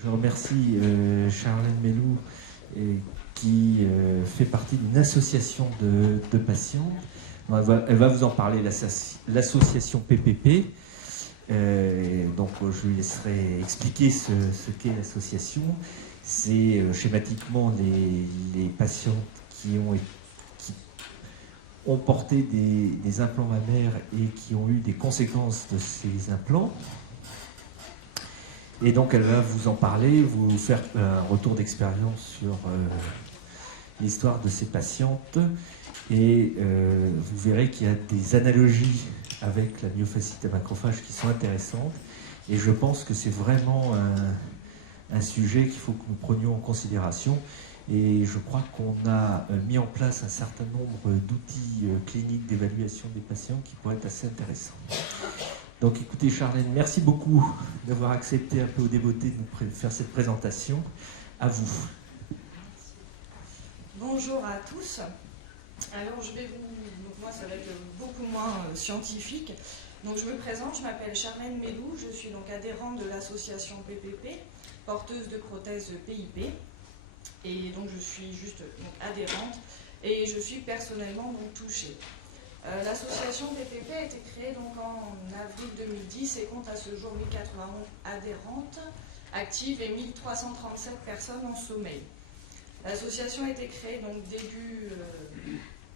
Je remercie Charlène Melou qui fait partie d'une association de patients. Elle va vous en parler, l'association PPP. Donc je lui laisserai expliquer ce qu'est l'association. C'est schématiquement les patients qui ont porté des implants mammaires et qui ont eu des conséquences de ces implants. Et donc elle va vous en parler, vous faire un retour d'expérience sur l'histoire de ces patientes. Et vous verrez qu'il y a des analogies avec la myofasciite à macrophage qui sont intéressantes. Et je pense que c'est vraiment un sujet qu'il faut que nous prenions en considération. Et je crois qu'on a mis en place un certain nombre d'outils cliniques d'évaluation des patients qui pourraient être assez intéressants. Donc écoutez Charlène, merci beaucoup d'avoir accepté un peu au débeauté de nous faire cette présentation. À vous. Bonjour à tous. Alors moi ça va être beaucoup moins scientifique. Donc je me présente, je m'appelle Charlène Melou, je suis donc adhérente de l'association PPP, porteuse de prothèses PIP. Et donc je suis juste adhérente et je suis personnellement donc touchée. L'association PPP a été créée donc en avril 2010 et compte à ce jour 1091 adhérentes actives et 1337 personnes en sommeil. L'association a été créée donc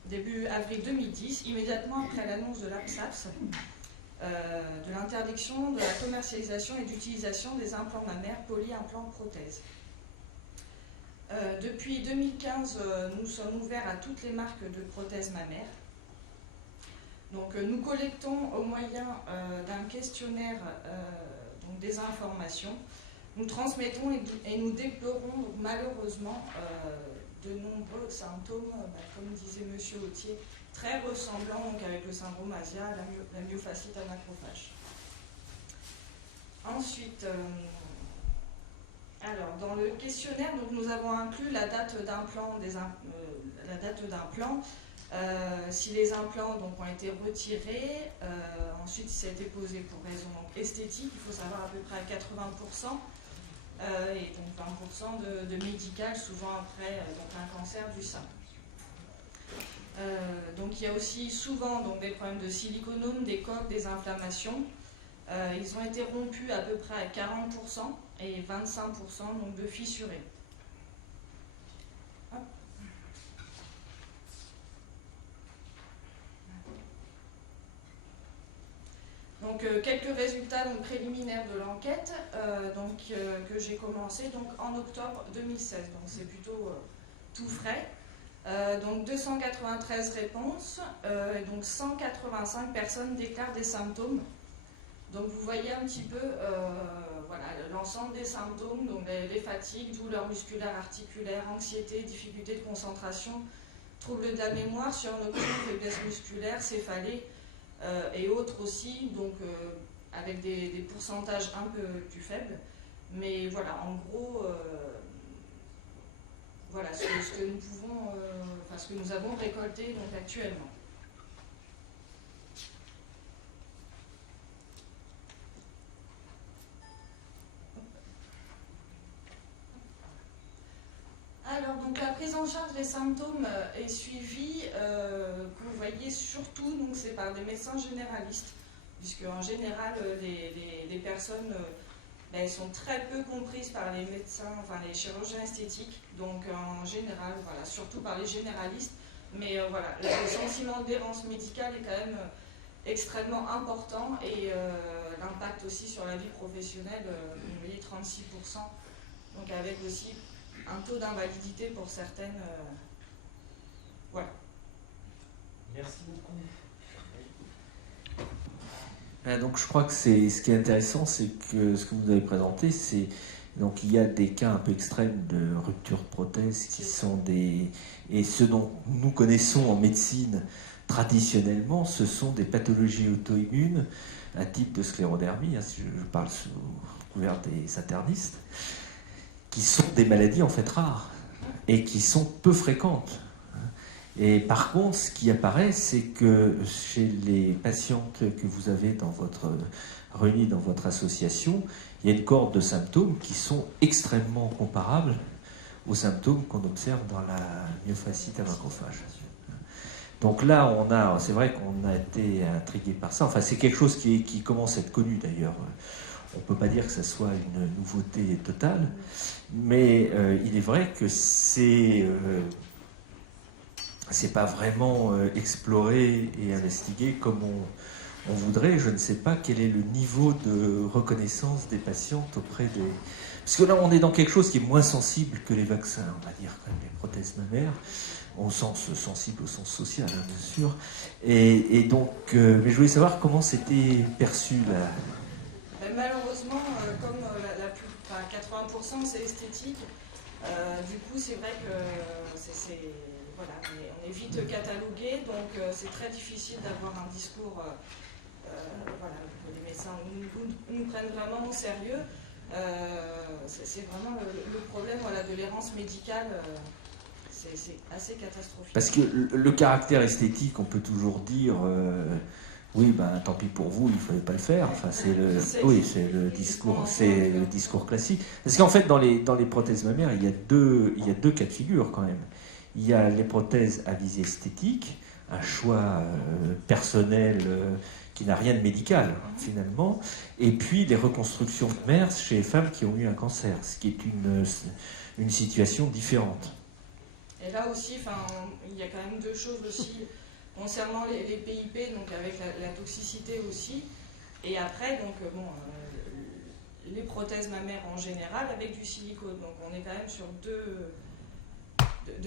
début avril 2010, immédiatement après l'annonce de l'APSAPS, de l'interdiction de la commercialisation et d'utilisation des implants mammaires polyimplants prothèses. Depuis 2015, nous sommes ouverts à toutes les marques de prothèses mammaires. Donc, nous collectons au moyen d'un questionnaire donc des informations. Nous transmettons et nous déplorons donc, malheureusement de nombreux symptômes, comme disait M. Autier, très ressemblants donc, avec le syndrome ASIA, la myofasciite à macrophage. Ensuite, alors, dans le questionnaire, donc, nous avons inclus la date d'implant, si les implants donc, ont été retirés, ensuite si ça a été posé pour raison esthétique, il faut savoir à peu près à 80%, et donc 20% de médical, souvent après donc un cancer du sein. Donc il y a aussi souvent donc, des problèmes de siliconome, des coques, des inflammations. Ils ont été rompus à peu près à 40% et 25% donc, de fissurés. Donc, quelques résultats donc, préliminaires de l'enquête que j'ai commencé donc, en octobre 2016. Donc c'est plutôt tout frais. Donc 293 réponses, donc 185 personnes déclarent des symptômes. Donc vous voyez un petit peu voilà, l'ensemble des symptômes, donc les fatigues, douleurs musculaires, articulaires, anxiété, difficultés de concentration, troubles de la mémoire, sueur nocturne, faiblesse musculaire, céphalée et autres aussi, donc avec des pourcentages un peu plus faibles. Mais voilà, en gros, voilà ce que nous pouvons, ce que nous avons récolté donc, actuellement. Alors, donc, la prise en charge des symptômes est suivie, vous voyez, surtout, c'est par des médecins généralistes, puisque en général, les personnes elles sont très peu comprises par les médecins, enfin les chirurgiens esthétiques, donc en général, voilà, surtout par les généralistes, mais voilà, le sentiment d'errance médicale est quand même extrêmement important et l'impact aussi sur la vie professionnelle, vous voyez, 36%, donc avec aussi un taux d'invalidité pour certaines. Voilà. Merci beaucoup. Donc je crois que ce qui est intéressant, c'est que ce que vous avez présenté, c'est donc il y a des cas un peu extrêmes de rupture de prothèse qui sont et ce dont nous connaissons en médecine traditionnellement, ce sont des pathologies auto-immunes, un type de sclérodermie, si je parle sous couvert des internistes, qui sont des maladies en fait rares et qui sont peu fréquentes. Et par contre, ce qui apparaît, c'est que chez les patientes que vous avez réunies dans votre association, il y a une cohorte de symptômes qui sont extrêmement comparables aux symptômes qu'on observe dans la myofasciite à macrophage. Donc là, c'est vrai qu'on a été intrigué par ça. Enfin, c'est quelque chose qui commence à être connu d'ailleurs. On ne peut pas dire que ça soit une nouveauté totale, mais il est vrai que c'est pas vraiment exploré et investigué comme on voudrait. Je ne sais pas quel est le niveau de reconnaissance des patientes auprès des... Parce que là, on est dans quelque chose qui est moins sensible que les vaccins, on va dire, quand même, les prothèses mammaires, au sens sensible, au sens social, hein, bien sûr. Et donc, mais je voulais savoir comment c'était perçu, là. Malheureusement, comme 80% c'est esthétique, du coup, c'est vrai que voilà, on est vite catalogué, donc c'est très difficile d'avoir un discours, voilà, que les médecins nous prennent vraiment au sérieux. C'est vraiment le problème, voilà, de l'errance médicale, c'est assez catastrophique. Parce que le caractère esthétique, on peut toujours dire, oui, ben tant pis pour vous, il ne fallait pas le faire. Enfin, c'est le discours classique. Parce qu'en fait, dans les prothèses mammaires, il y a deux cas de figure quand même. Il y a les prothèses à visée esthétique, un choix personnel qui n'a rien de médical finalement, et puis les reconstructions mammaires chez les femmes qui ont eu un cancer, ce qui est une situation différente. Et là aussi, il y a quand même deux choses aussi concernant les PIP, donc avec la toxicité aussi, et après, donc les prothèses mammaires en général avec du silicone. Donc on est quand même sur deux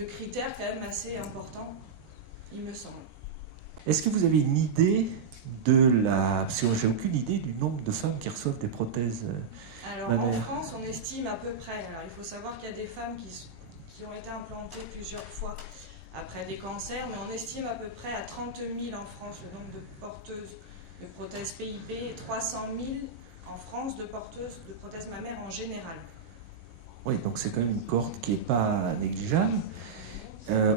critères quand même assez importants, il me semble. Est-ce que vous avez une idée parce que j'ai aucune idée du nombre de femmes qui reçoivent des prothèses mammaires. En France, on estime à peu près. Alors il faut savoir qu'il y a des femmes qui ont été implantées plusieurs fois après des cancers, mais on estime à peu près à 30 000 en France le nombre de porteuses de prothèses PIP et 300 000 en France de porteuses de prothèses mammaires en général. Oui, donc c'est quand même une cohorte qui n'est pas négligeable.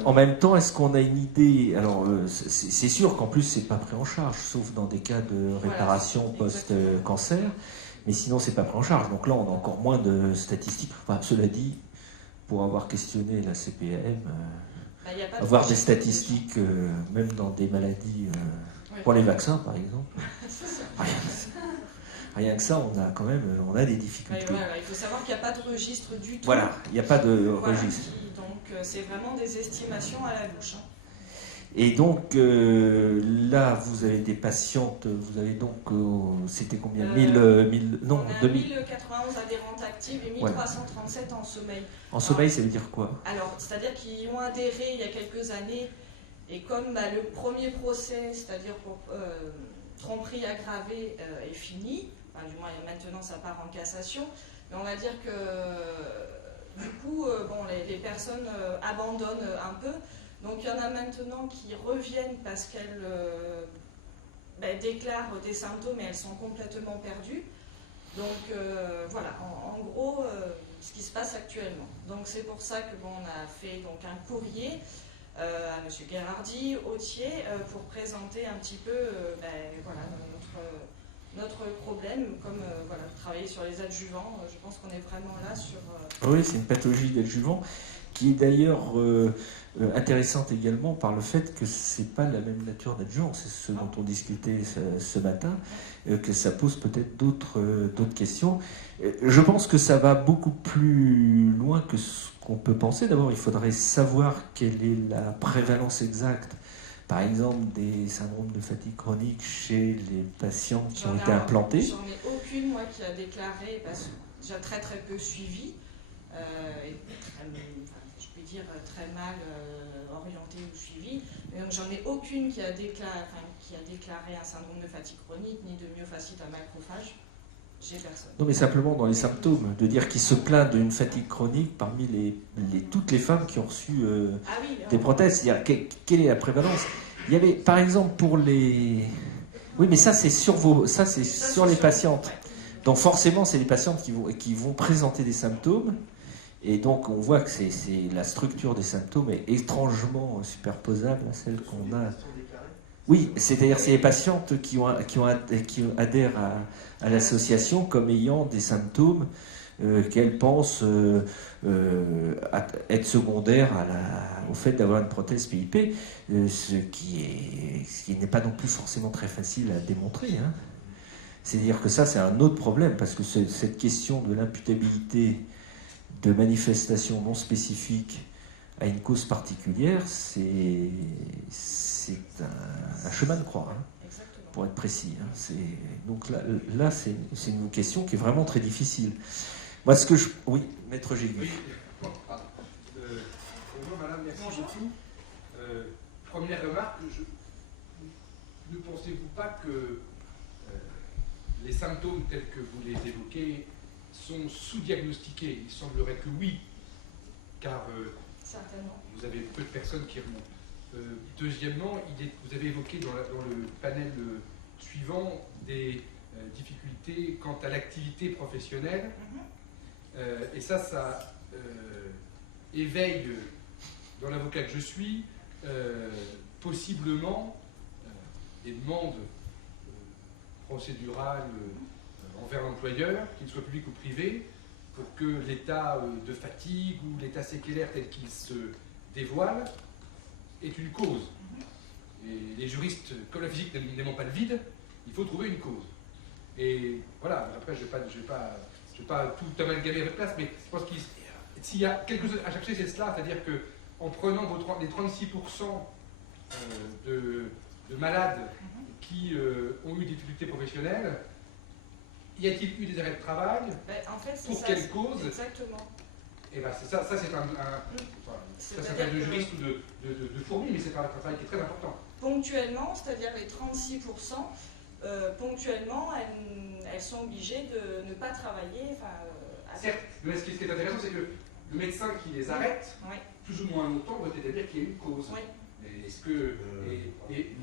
En même temps, est-ce qu'on a une idée? Alors, c'est sûr qu'en plus, c'est pas pris en charge, sauf dans des cas de réparation post-cancer, mais sinon, c'est pas pris en charge. Donc là, on a encore moins de statistiques. Enfin, cela dit, pour avoir questionné la CPAM, avoir des statistiques, même dans des maladies, pour les vaccins, par exemple, rien que ça, on a des difficultés. Il faut savoir qu'il n'y a pas de registre du tout. Voilà, il n'y a pas de registre. Donc c'est vraiment des estimations à la louche. Et donc là, vous avez des patientes, vous avez donc, c'était combien 2000, non, on a 1091 adhérentes actives et 1337 en sommeil. En sommeil, ça veut dire quoi? Alors, c'est-à-dire qu'ils ont adhéré il y a quelques années, et comme le premier procès, c'est-à-dire pour tromperie aggravée, est fini, du moins maintenant ça part en cassation, mais on va dire que du coup, les personnes abandonnent un peu. Donc il y en a maintenant qui reviennent parce qu'elles déclarent des symptômes et elles sont complètement perdues. Donc voilà, en gros, ce qui se passe actuellement. Donc c'est pour ça que on a fait donc un courrier à M. Gherardi, Autier, pour présenter un petit peu voilà, notre problème. Comme voilà, travailler sur les adjuvants, je pense qu'on est vraiment là sur... Oui, c'est une pathologie d'adjuvant qui est d'ailleurs intéressante également par le fait que c'est pas la même nature d'adjuvant, c'est ce dont on discutait ce matin, que ça pose peut-être d'autres questions. Je pense que ça va beaucoup plus loin que ce qu'on peut penser. D'abord, il faudrait savoir quelle est la prévalence exacte, par exemple, des syndromes de fatigue chronique chez les patients qui ont été implantés. J'en ai aucune, moi, qui a déclaré, parce que déjà très très peu suivi, et je peux dire très mal orienté ou suivi. Donc j'en ai aucune qui a déclaré un syndrome de fatigue chronique ni de myofasciite à macrophage. J'ai personne. Non, mais simplement dans les symptômes, de dire qu'il se plaint d'une fatigue chronique parmi toutes les femmes qui ont reçu des prothèses. C'est-à-dire, quelle est la prévalence? Il y avait, par exemple, pour les... Oui, mais ça, c'est sur les patientes. Donc forcément, c'est les patientes qui vont présenter des symptômes. Et donc on voit que la structure des symptômes est étrangement superposable à celle qu'on a. Oui, c'est-à-dire c'est les patientes qui adhèrent à l'association comme ayant des symptômes qu'elles pensent être secondaires au fait d'avoir une prothèse PIP, ce qui n'est pas non plus forcément très facile à démontrer. Hein. C'est-à-dire que ça, c'est un autre problème, parce que cette question de l'imputabilité de manifestations non spécifiques à une cause particulière, c'est un chemin de croix, hein, pour être précis. Hein. Donc là c'est une question qui est vraiment très difficile. Moi, oui, Maître Gégu. Oui. Bonjour madame, merci beaucoup. Première remarque, ne pensez-vous pas que les symptômes tels que vous les évoquez sont sous-diagnostiqués? Il semblerait que oui, car vous avez peu de personnes qui remontent. Deuxièmement, vous avez évoqué dans le panel suivant des difficultés quant à l'activité professionnelle. Et ça éveille, dans l'avocat que je suis, possiblement des demandes procédurales envers l'employeur, qu'il soit public ou privé, pour que l'état de fatigue ou l'état séquelaire tel qu'il se dévoile est une cause. Et les juristes, comme la physique n'aimant pas le vide, il faut trouver une cause. Et voilà, après je ne vais pas tout amalgamer à votre place, mais je pense qu'il s'il y a quelque chose à chercher, c'est cela, c'est-à-dire qu'en prenant les 36% de malades qui ont eu des difficultés professionnelles, y a-t-il eu des arrêts de travail? En fait, pour quelle cause? Exactement. Et ben c'est ça c'est ça s'appelle de juriste ou de fourmi, mais c'est un travail qui est très important. Ponctuellement, c'est-à-dire les 36%, ponctuellement, elles sont obligées de ne pas travailler. Certes, mais ce qui est intéressant, c'est que le médecin qui les arrête, plus ou moins longtemps, doit établir qu'il y a une cause. Est-ce que,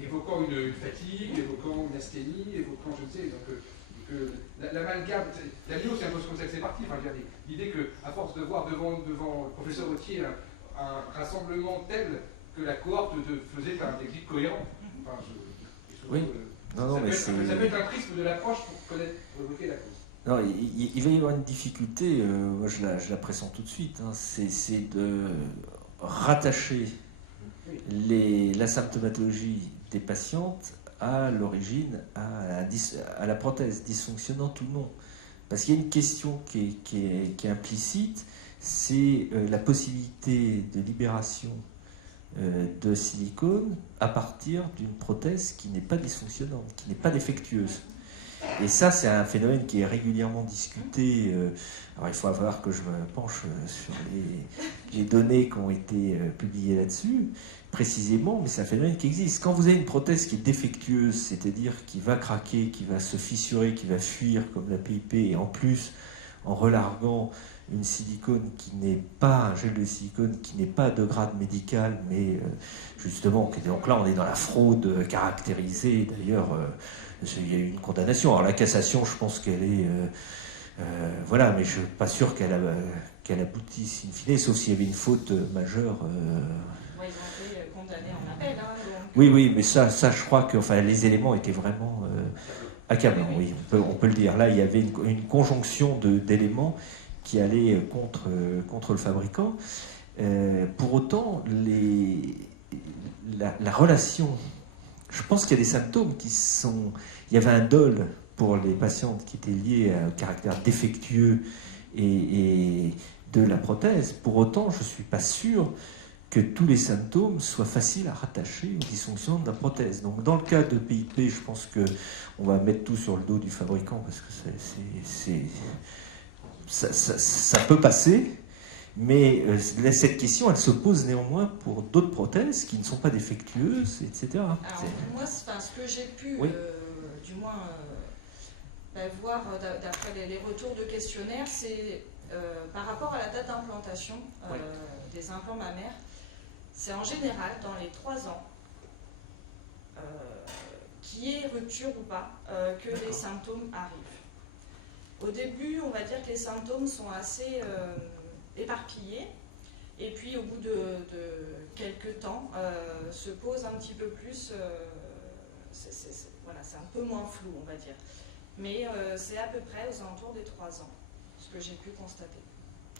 évoquant une fatigue, évoquant une asthénie, évoquant, je ne sais, donc l'amalgame, la bio, c'est un peu comme ça que c'est parti. Enfin, l'idée qu'à force de voir devant le professeur Autier un rassemblement tel que la cohorte faisait un déclic cohérent. Enfin, oui. Ça peut être un prisme de l'approche pour évoquer la cause. Non, il va y avoir une difficulté, moi je la pressens tout de suite, hein, c'est de rattacher la symptomatologie des patientes à l'origine, à la prothèse, dysfonctionnante ou non. Parce qu'il y a une question qui est implicite, c'est la possibilité de libération de silicone à partir d'une prothèse qui n'est pas dysfonctionnante, qui n'est pas défectueuse. Et ça, c'est un phénomène qui est régulièrement discuté. Alors, il faut voir que je me penche sur les données qui ont été publiées là-dessus, précisément, mais c'est un phénomène qui existe. Quand vous avez une prothèse qui est défectueuse, c'est-à-dire qui va craquer, qui va se fissurer, qui va fuir comme la PIP, et en plus, en relarguant une silicone qui n'est pas, un gel de silicone qui n'est pas de grade médical, mais justement, donc là, on est dans la fraude caractérisée, d'ailleurs. Il y a eu une condamnation. Alors la cassation, je pense qu'elle est... voilà, mais je ne suis pas sûr qu'elle aboutisse in fine, sauf s'il y avait une faute majeure. Ils ont été condamnés en appel. Hein, donc... Oui, mais ça, je crois que les éléments étaient vraiment accablants, oui, on peut le dire. Là, il y avait une conjonction d'éléments qui allaient contre le fabricant. Pour autant, la relation... Je pense qu'il y a des symptômes qui sont... Il y avait un dol pour les patientes qui était lié au caractère défectueux et de la prothèse. Pour autant, je ne suis pas sûr que tous les symptômes soient faciles à rattacher aux dysfonctionnements de la prothèse. Donc dans le cas de PIP, je pense qu'on va mettre tout sur le dos du fabricant parce que ça peut passer. Mais cette question, elle se pose néanmoins pour d'autres prothèses qui ne sont pas défectueuses, etc. Alors, moi, ce que j'ai pu, du moins, voir d'après les retours de questionnaires, c'est par rapport à la date d'implantation des implants mammaires, c'est en général dans les 3 ans, qu'il y ait rupture ou pas, que les symptômes arrivent. Au début, on va dire que les symptômes sont assez... éparpillé. Et puis au bout de quelques temps, se pose un petit peu plus, voilà, c'est un peu moins flou, on va dire. Mais c'est à peu près aux alentours des 3 ans, ce que j'ai pu constater.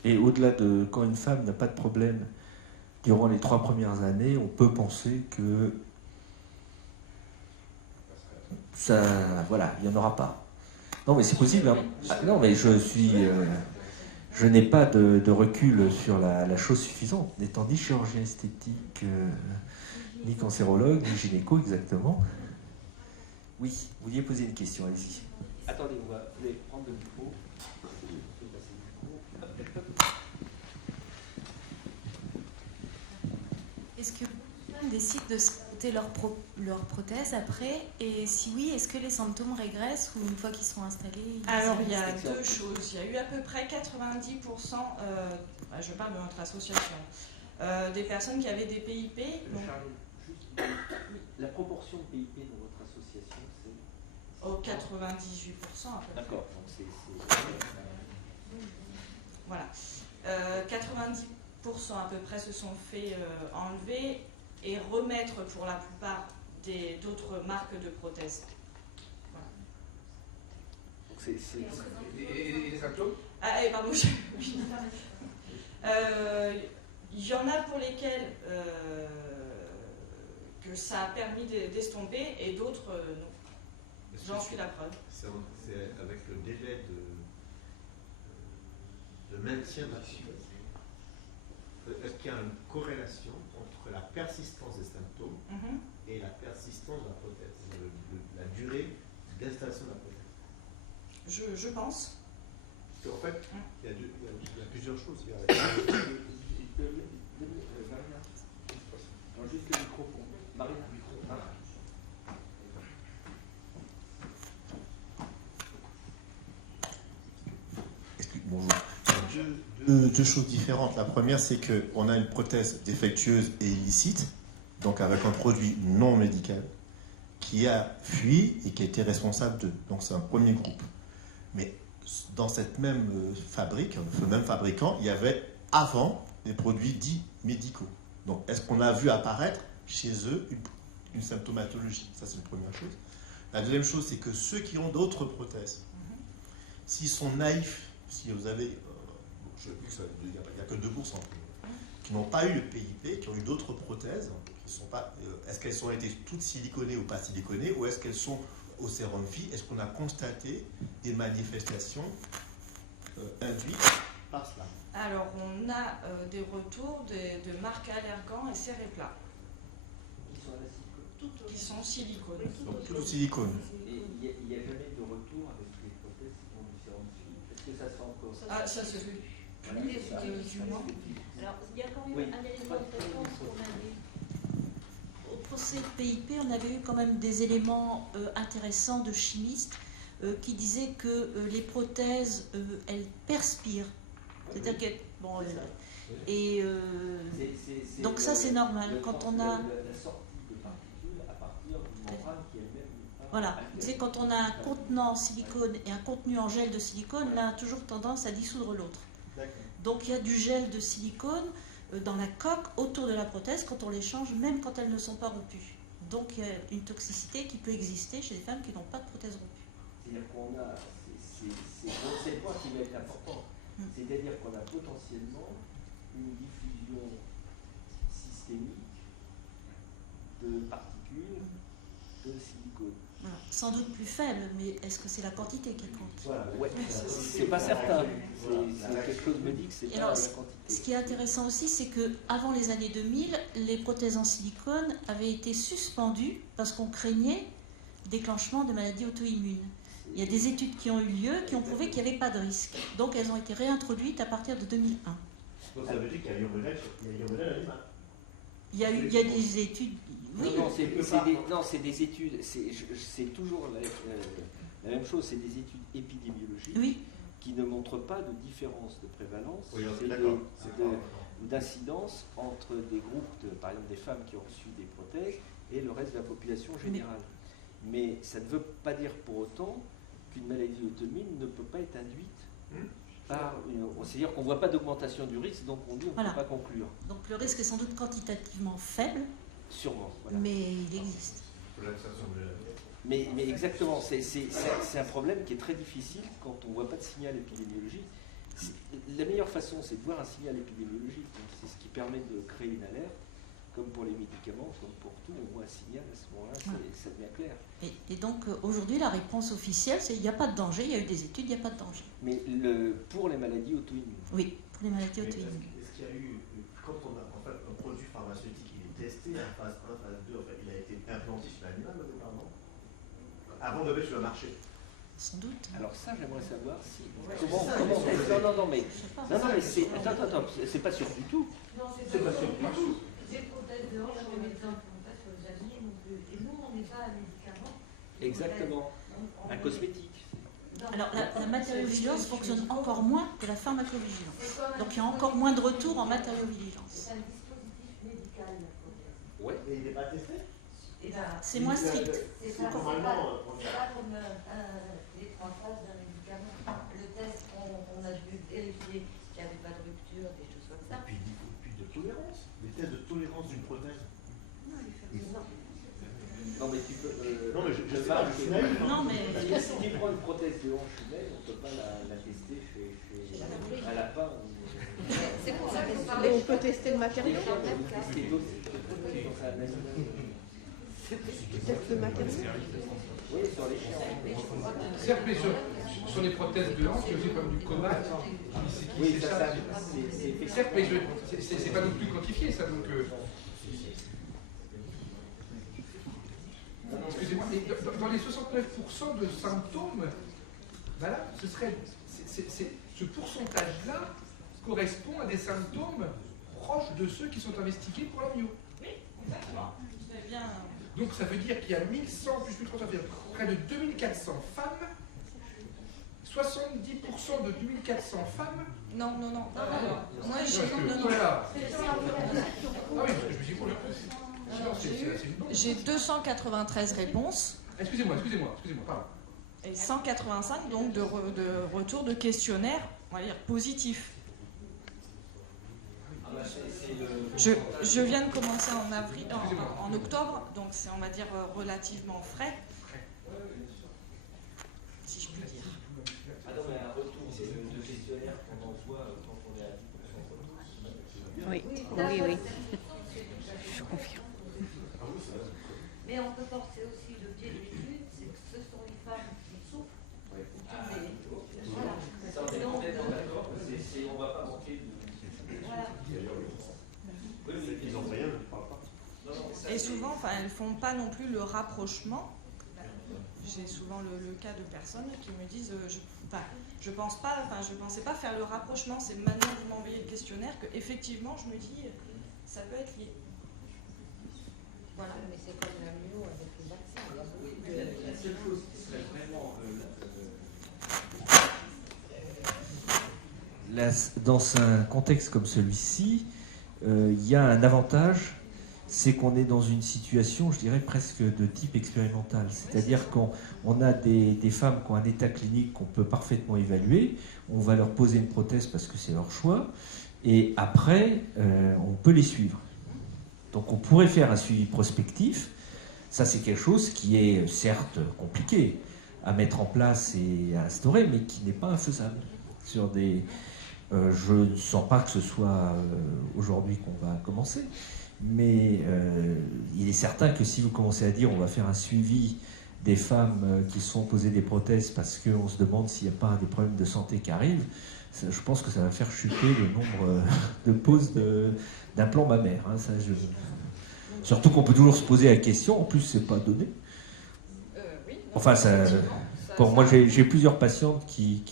Et au-delà de quand une femme n'a pas de problème durant les 3 premières années, on peut penser que ça, voilà, il n'y en aura pas. Non, mais c'est possible. Hein. Ah, non, mais je n'ai pas de recul sur la chose suffisante, n'étant ni chirurgien esthétique, ni cancérologue, ni gynéco exactement. Oui, vous vouliez poser une question, allez-y. Attendez, vous allez prendre le micro. Est-ce que les femmes décident de se porter leur prothèse après? Et si oui, est-ce que les symptômes régressent ou une fois qu'ils sont installés? Alors, il y a 2 choses. Il y a eu à peu près 90%, je parle de notre association, des personnes qui avaient des PIP. Donc, Charlie, juste, la proportion de PIP dans votre association, c'est 98% à peu près. D'accord, donc c'est Voilà. 90% à peu près se sont fait enlever et remettre pour la plupart d'autres marques de prothèses. Voilà. Donc Et les symptômes? Ah, pardon, oui. Il y en a pour lesquels que ça a permis d'estomper et d'autres non. J'en suis la preuve. C'est avec le délai de maintien de la prothèse. Est-ce qu'il y a une corrélation entre la persistance des symptômes et la persistance de la prothèse, la durée d'installation de la prothèse? Je pense. Parce qu'en fait, il y a plusieurs choses. juste le micro pour Marina. Bonjour. Deux choses différentes. La première, c'est qu'on a une prothèse défectueuse et illicite, donc avec un produit non médical, qui a fui et qui a été responsable d'eux. Donc c'est un premier groupe. Mais dans cette même fabrique, ce même fabricant, il y avait avant des produits dits médicaux. Donc est-ce qu'on a vu apparaître chez eux une symptomatologie? Ça, c'est la première chose. La deuxième chose, c'est que ceux qui ont d'autres prothèses, s'ils sont naïfs, si vous avez, il n'y a que 2% qui n'ont pas eu le PIP, qui ont eu d'autres prothèses, qui sont pas, est-ce qu'elles ont été toutes siliconées ou pas siliconées, ou est-ce qu'elles sont au sérum phi? Est-ce qu'on a constaté des manifestations induites par cela? Alors, on a des retours de marques Allergan et Céréplat, qui sont silicone. Donc tout au silicone. Et il n'y a jamais de retour avec les prothèses qui ont du sérum phi. Est-ce que ça se fait encore? Ah, ça se fait. Voilà, Du moins. Alors, il y a quand même un élément de réponse qu'on avait. Au procès de PIP, on avait eu quand même des éléments intéressants de chimistes qui disaient que les prothèses, elles perspirent. C'est-à-dire que... Bon, et donc ça, c'est normal. Quand on a... La sortie de particules à partir d'une membrane qui elle-même n'est pas... Voilà, c'est quand on a un contenant en silicone et un contenu en gel de silicone, l'un a toujours tendance à dissoudre l'autre. Donc il y a du gel de silicone dans la coque autour de la prothèse quand on les change, même quand elles ne sont pas rompues. Donc il y a une toxicité qui peut exister chez les femmes qui n'ont pas de prothèse rompue. C'est-à-dire qu'on a, c'est le point qui va être important, c'est-à-dire qu'on a potentiellement une diffusion systémique de particules de silicone. Voilà. Sans doute plus faible, mais est-ce que c'est la quantité qui compte? Voilà, ouais, c'est pas certain. C'est quelque chose me dit que c'est pas la quantité. Ce qui est intéressant aussi, c'est que avant les années 2000, les prothèses en silicone avaient été suspendues parce qu'on craignait déclenchement de maladies auto-immunes. Il y a des études qui ont eu lieu qui ont prouvé qu'il n'y avait pas de risque. Donc elles ont été réintroduites à partir de 2001. Donc ça veut dire qu'il y a eu Il y a des études... Oui. Non, c'est des études, c'est toujours la même chose, c'est des études épidémiologiques qui ne montrent pas de différence de prévalence ou d'incidence entre des groupes, par exemple des femmes qui ont reçu des prothèses et le reste de la population générale. Mais ça ne veut pas dire pour autant qu'une maladie auto-immune ne peut pas être induite c'est-à-dire qu'on ne voit pas d'augmentation du risque, donc on dit on ne peut pas conclure. Donc le risque est sans doute quantitativement faible, sûrement, voilà. Mais il existe. Mais exactement, c'est un problème qui est très difficile quand on ne voit pas de signal épidémiologique. La meilleure façon, c'est de voir un signal épidémiologique. C'est ce qui permet de créer une alerte, comme pour les médicaments, comme pour tout, on voit un signal à ce moment-là, ça devient clair. Et donc aujourd'hui, la réponse officielle, c'est il n'y a pas de danger, il y a eu des études, il n'y a pas de danger. Mais pour les maladies auto-immunes. Oui, pour les maladies auto-immunes. Est-ce qu'il y a eu, quand on a en fait un produit pharmaceutique, il est testé en phase 1, phase 2, en fait, il a été implanté sur l'animal au départ, non? Avant de le mettre sur le marché. Sans doute. Alors ça, j'aimerais savoir si... Non, mais c'est... Attends, c'est pas sûr du tout. Non, c'est pas sûr du tout. Des prothèses de hanche, les médecins ne font pas sur les animaux non plus. Et nous, on n'est pas un médicament. Exactement. Un cosmétique. Alors la matériovigilance fonctionne encore moins que la pharmacovigilance. Donc il y a encore moins de retours en matériovigilance. C'est un dispositif médical, la prothèse. Oui. Et il n'est pas testé? C'est moins strict. C'est pas comme les 3 phases d'un médicament. Le test, on a dû vérifier qu'il n'y avait pas de rupture, des choses comme ça. Et puis de tolérance. Les tests de tolérance d'une prothèse. Non, mais tu peux... non, mais je sais pas, je suis naïf. Non, mais... Parce que si tu prends une prothèse de hanche humaine, on ne peut pas la tester chez un lapin. C'est pour ça qu'on Et on peut tester le matériau. Tester d'autres. Tester le matériau. Oui, sur les chiens. Certes, mais sur les prothèses de hanche, il y a aussi comme du coma. Oui, ça, c'est... Certes, mais c'est pas non plus quantifié, ça, donc... Excusez-moi, dans les 69% de symptômes, voilà, ce pourcentage-là correspond à des symptômes proches de ceux qui sont investigués pour la myo. Oui, exactement. Bien. Donc ça veut dire qu'il y a 1100 plus 1300, ça veut dire près de 2400 femmes, 70% de 2400 femmes. Non. Moi, j'ai 293 réponses. Excusez-moi, pardon. Et 185 donc de retours de questionnaires, on va dire positifs. Je viens de commencer en octobre, donc c'est, on va dire, relativement frais, si je puis dire. Ah non, mais un retour de questionnaire qu'on envoie quand on est à 10%. Oui. Je confirme. Mais on peut porter aussi le biais de l'étude, c'est que ce sont les femmes qui souffrent. Oui. Voilà. Ça, on est complètement d'accord. On ne va pas manquer de... Voilà. Ils n'ont rien, ils ne parlent pas. Et souvent, elles ne font pas non plus le rapprochement. J'ai souvent le cas de personnes qui me disent je pensais pas faire le rapprochement, c'est maintenant que vous m'envoyez le questionnaire que effectivement je me dis ça peut être lié. Voilà. Mais c'est comme la myo avec les vaccins. La seule chose qui serait vraiment... Dans un contexte comme celui-ci, il y a un avantage, c'est qu'on est dans une situation, je dirais, presque de type expérimental. C'est-à-dire qu'on a des femmes qui ont un état clinique qu'on peut parfaitement évaluer, on va leur poser une prothèse parce que c'est leur choix, et après, on peut les suivre. Donc on pourrait faire un suivi prospectif. Ça, c'est quelque chose qui est certes compliqué à mettre en place et à instaurer, mais qui n'est pas infaisable. Je ne sens pas que ce soit aujourd'hui qu'on va commencer, mais il est certain que si vous commencez à dire on va faire un suivi des femmes qui sont posées des prothèses parce qu'on se demande s'il n'y a pas des problèmes de santé qui arrivent, je pense que ça va faire chuter le nombre de poses d'implants mammaires. Hein, surtout qu'on peut toujours se poser la question, en plus c'est pas donné. Oui, enfin, moi j'ai plusieurs patientes qui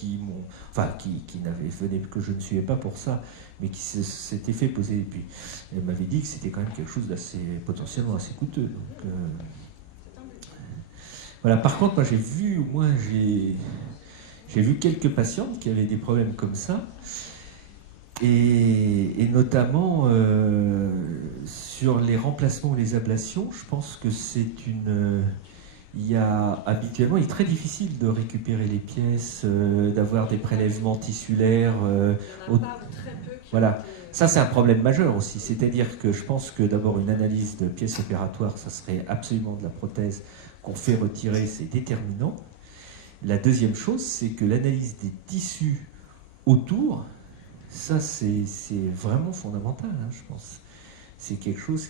venaient que je ne suivais pas pour ça, mais qui s'étaient fait poser, et puis elle m'avait dit que c'était quand même quelque chose d'assez potentiellement assez coûteux. Donc, voilà. Par contre, moi j'ai vu quelques patientes qui avaient des problèmes comme ça, et notamment sur les remplacements ou les ablations. Je pense que c'est habituellement, il est très difficile de récupérer les pièces, d'avoir des prélèvements tissulaires. Voilà. Ça, c'est un problème majeur aussi. C'est-à-dire que je pense que d'abord, une analyse de pièces opératoires, ça serait absolument de la prothèse qu'on fait retirer, c'est déterminant. La deuxième chose, c'est que l'analyse des tissus autour, ça, c'est vraiment fondamental, hein, je pense. C'est quelque chose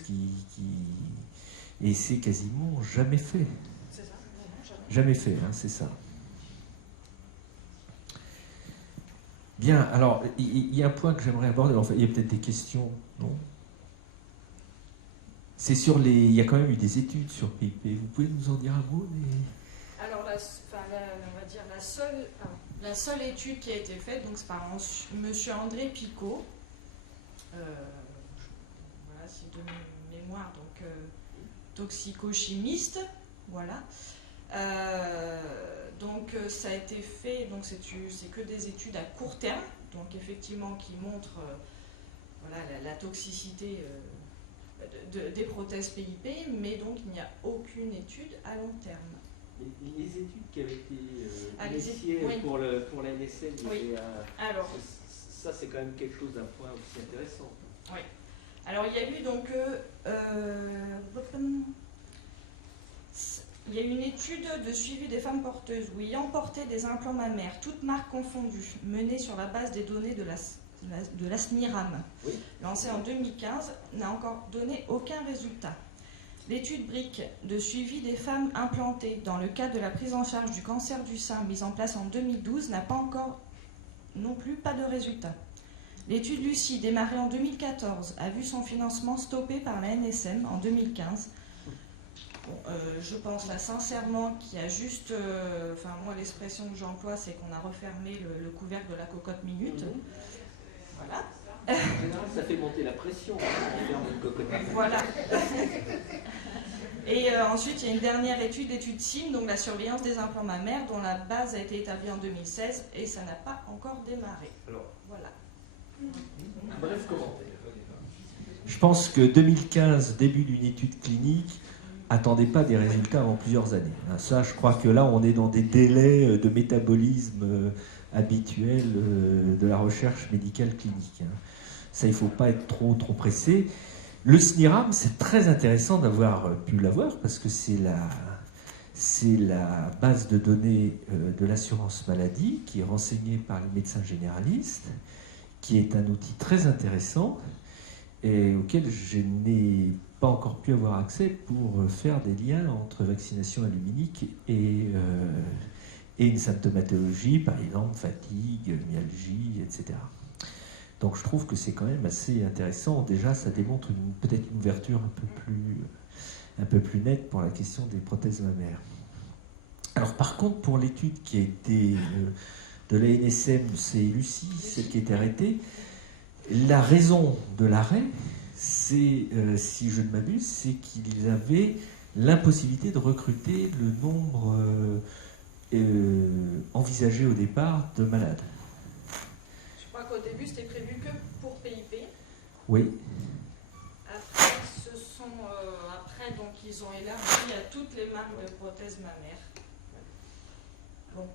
et c'est quasiment jamais fait. C'est ça, jamais fait, hein, c'est ça. Bien, alors, il y a un point que j'aimerais aborder. Enfin, il y a peut-être des questions, non? C'est sur les... Il y a quand même eu des études sur PIP. Vous pouvez nous en dire un mot? Alors, on va dire la seule étude qui a été faite, donc c'est par M. André Picot, voilà, c'est de mémoire, donc toxicochimiste, voilà. Donc ça a été fait, donc c'est que des études à court terme, donc effectivement qui montrent voilà, la toxicité des prothèses PIP, mais donc il n'y a aucune étude à long terme. Les études qui avaient été initiées oui. pour la NSM, oui. Alors, ça c'est quand même quelque chose d'un point aussi intéressant. Oui. Alors il y a eu donc il y a une étude de suivi des femmes porteuses ou ayant porté des implants mammaires, toutes marques confondues, menée sur la base des données de la SNIRAM, oui. Lancée en 2015, n'a encore donné aucun résultat. L'étude BRIC de suivi des femmes implantées dans le cadre de la prise en charge du cancer du sein mise en place en 2012 n'a pas encore non plus pas de résultat. L'étude Lucie, démarrée en 2014, a vu son financement stoppé par la NSM en 2015. Bon, je pense là sincèrement qu'il y a juste, enfin moi l'expression que j'emploie c'est qu'on a refermé le couvercle de la cocotte minute. Voilà. En général, ça fait monter la pression, on ferme une cocotte minute. Voilà. Et ensuite, il y a une dernière étude, l'étude SIM, donc la surveillance des implants mammaires, dont la base a été établie en 2016 et ça n'a pas encore démarré. Alors, voilà. Un bref commentaire. Je pense que 2015, début d'une étude clinique, attendez pas des résultats avant plusieurs années. Ça, je crois que là, on est dans des délais de métabolisme habituels de la recherche médicale clinique. Ça, il ne faut pas être trop pressé. Le SNIRAM, c'est très intéressant d'avoir pu l'avoir parce que c'est la base de données de l'assurance maladie qui est renseignée par les médecins généralistes, qui est un outil très intéressant et auquel je n'ai pas encore pu avoir accès pour faire des liens entre vaccination aluminique et une symptomatologie, par exemple fatigue, myalgie, etc. Donc je trouve que c'est quand même assez intéressant. Déjà, ça démontre peut-être une ouverture un peu plus nette pour la question des prothèses mammaires. Alors par contre, pour l'étude qui a été de la NSM, c'est Lucie, celle qui a été arrêtée, la raison de l'arrêt, c'est, si je ne m'abuse, c'est qu'ils avaient l'impossibilité de recruter le nombre envisagé au départ de malades. Je crois qu'au début, c'était prévu que pour PIP. Oui. Après, donc, ils ont élargi à toutes les marques de prothèses mammaires. Bon,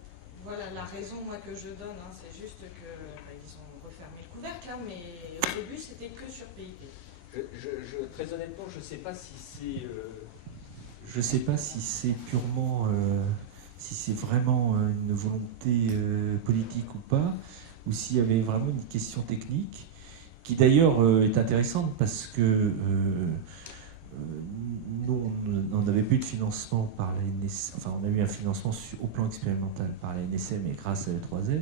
voilà la raison moi, que je donne, hein, c'est juste qu'ils ont refermé le couvercle, hein, mais au début, c'était que sur PIP. Très honnêtement, je ne sais pas si c'est... Je ne sais pas si c'est purement... si c'est vraiment une volonté politique ou pas, ou s'il y avait vraiment une question technique, qui d'ailleurs est intéressante parce que nous, on n'avait plus de financement par la NSM, enfin on a eu un financement au plan expérimental par la NSM et grâce à l'E3M,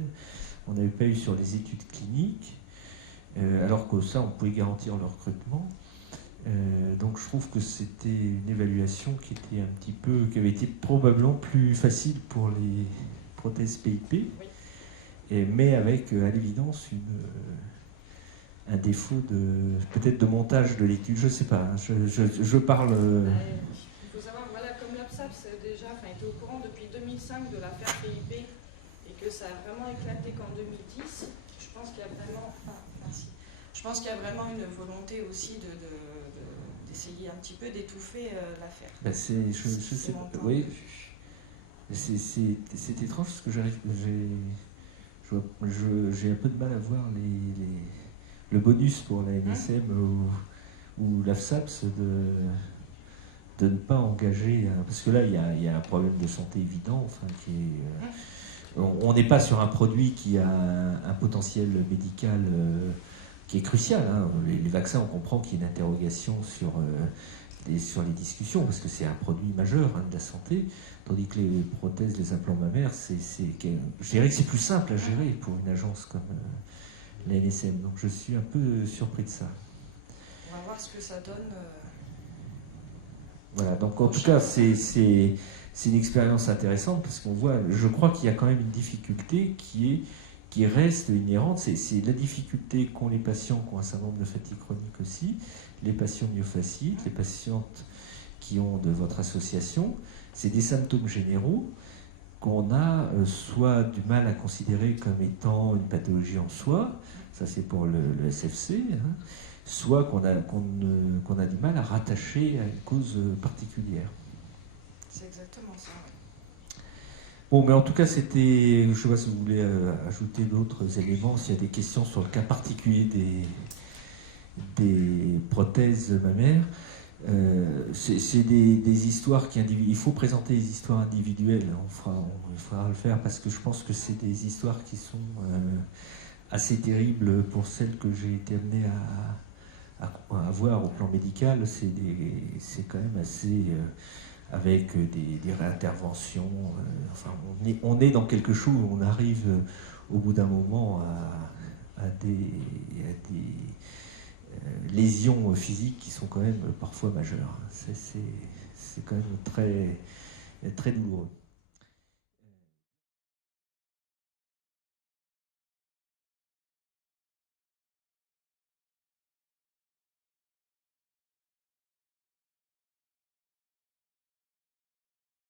on n'avait pas eu sur les études cliniques, alors que ça on pouvait garantir le recrutement. Donc je trouve que c'était une évaluation qui avait été probablement plus facile pour les prothèses PIP, mais avec à l'évidence un défaut peut-être de montage de l'étude, je ne sais pas, hein, je parle... Il faut savoir, voilà, comme l'APSAPS déjà était au courant depuis 2005 de l'affaire PIP et que ça a vraiment éclaté qu'en 2010, je pense qu'il y a vraiment... Je pense qu'il y a vraiment une volonté aussi d'essayer un petit peu d'étouffer l'affaire. Ben je sais pas, oui. C'est étrange parce que j'ai un peu de mal à voir le bonus pour la NSM ou l'AFSAPS de ne pas engager, parce que là il y a un problème de santé évident, enfin, qui est, on n'est pas sur un produit qui a un potentiel médical qui est crucial. Hein. Les vaccins, on comprend qu'il y a une interrogation sur les discussions, parce que c'est un produit majeur, hein, de la santé, tandis que les prothèses, les implants mammaires, je dirais que c'est plus simple à gérer pour une agence comme la NSM. Donc je suis un peu surpris de ça. On va voir ce que ça donne. Voilà, donc en tout cas, c'est une expérience intéressante, parce qu'on voit, je crois qu'il y a quand même une difficulté qui reste inhérente, c'est la difficulté qu'ont les patients qui ont un syndrome de fatigue chronique aussi, les patients myofascites, les patientes qui ont de votre association. C'est des symptômes généraux qu'on a soit du mal à considérer comme étant une pathologie en soi, ça c'est pour le SFC, hein, soit qu'on a du mal à rattacher à une cause particulière. C'est exactement ça. Bon, mais en tout cas, c'était. Je ne sais pas si vous voulez ajouter d'autres éléments, s'il y a des questions sur le cas particulier des prothèses mammaires. C'est des histoires il faut présenter des histoires individuelles. Il faudra le faire, parce que je pense que c'est des histoires qui sont assez terribles pour celles que j'ai été amené à voir au plan médical. C'est quand même assez. Avec des réinterventions. Enfin, on est dans quelque chose où on arrive au bout d'un moment à des lésions physiques qui sont quand même parfois majeures. C'est quand même très, très douloureux.